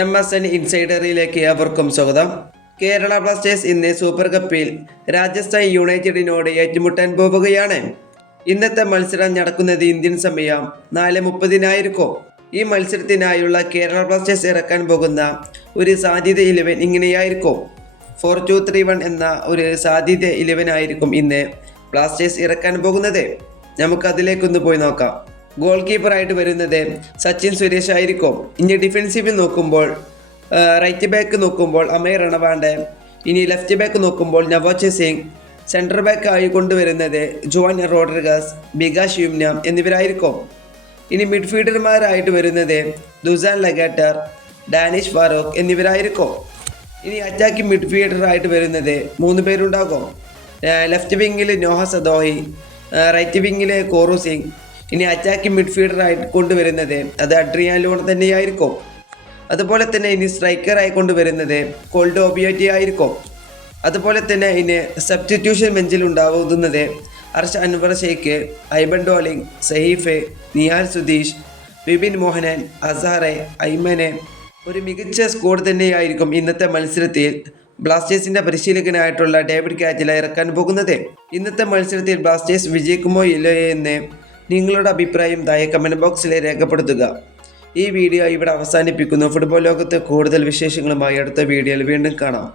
MSN ഇൻസൈഡറിലേക്ക് ഏവർക്കും സ്വാഗതം. Kerala Blasters ഇന്ന് സൂപ്പർ കപ്പിൽ രാജസ്ഥാൻ യുണൈറ്റഡിനോട് ഏറ്റുമുട്ടാൻ പോവുകയാണ്. ഇന്നത്തെ മത്സരം നടക്കുന്നത് ഇന്ത്യൻ സമയം 4:30 ഈ മത്സരത്തിനായുള്ള കേരള ബ്ലാസ്റ്റേഴ്സ് ഇറക്കാൻ പോകുന്ന ഒരു സാധ്യത 11 ഇങ്ങനെയായിരിക്കും. 4-2-3-1 എന്ന ഒരു സാധ്യത 11 ആയിരിക്കും ഇന്ന് ബ്ലാസ്റ്റേഴ്സ് ഇറക്കാൻ പോകുന്നത്. നമുക്കതിലേക്കൊന്ന് പോയി നോക്കാം. ഗോൾ കീപ്പറായിട്ട് വരുന്നത് സച്ചിൻ സുരേഷ് ആയിരിക്കും. ഇനി ഡിഫൻസീവിൽ നോക്കുമ്പോൾ റൈറ്റ് ബാക്ക് നോക്കുമ്പോൾ അമീർ റണവാണ്ടെ, ഇനി ലെഫ്റ്റ് ബാക്ക് നോക്കുമ്പോൾ നവോച്ച് സിംഗ്, സെൻറ്റർ ബാക്ക് ആയി കൊണ്ടുവരുന്നത് ജോൺ റോഡ്രിഗസ്, ബികാഷ് യുംന എന്നിവരായിരിക്കും. ഇനി മിഡ്ഫീൽഡർമാരായിട്ട് വരുന്നത് ദുസാൻ ലഗാട്ടർ, ഡാനിഷ് ഫാറൂഖ് എന്നിവരായിരിക്കും. ഇനി അറ്റാക്കിംഗ് മിഡ്ഫീൽഡറായിട്ട് വരുന്നത് 3 പേരുണ്ടാകും. ലെഫ്റ്റ് വിങ്ങിൽ നോഹ സദോഹി, റൈറ്റ് വിങ്ങിൽ കോറു സിംഗ്. ഇനി അറ്റാക്കിംഗ് മിഡ്ഫീൽഡറായിട്ട് കൊണ്ടുവരുന്നത് അത് അഡ്രിയാൻ ലോൺ തന്നെയായിരിക്കും. അതുപോലെ തന്നെ ഇനി സ്ട്രൈക്കറായി കൊണ്ടുവരുന്നത് കോൾഡ് ഒബിയോറ്റി ആയിരിക്കും. അതുപോലെ തന്നെ ഇനി സബ്സ്റ്റിറ്റ്യൂഷൻ ബെഞ്ചിൽ ഉണ്ടാവുന്നത് അർഷ അൻവർ ഷെയ്ഖ്, ഐബൻ ഡോളിംഗ്, സഹീഫ്, നിഹാൽ സുധീഷ്, വിപിൻ മോഹനൻ, അസാറെ, ഐമനെ. ഒരു മികച്ച സ്കോർ തന്നെയായിരിക്കും ഇന്നത്തെ മത്സരത്തിൽ ബ്ലാസ്റ്റേഴ്സിൻ്റെ പരിശീലകനായിട്ടുള്ള ഡേവിഡ് കാറ്റില ഇറക്കാൻ പോകുന്നത്. ഇന്നത്തെ മത്സരത്തിൽ ബ്ലാസ്റ്റേഴ്സ് വിജയിക്കുമോ ഇല്ലയോ എന്ന് നിങ്ങളുടെ അഭിപ്രായം താഴെ കമൻറ്റ് ബോക്സിൽ രേഖപ്പെടുത്തുക. ഈ വീഡിയോ ഇവിടെ അവസാനിപ്പിക്കുന്നു. ഫുട്ബോൾ ലോകത്തെ കൂടുതൽ വിശേഷങ്ങളുമായി അടുത്ത വീഡിയോയിൽ വീണ്ടും കാണാം.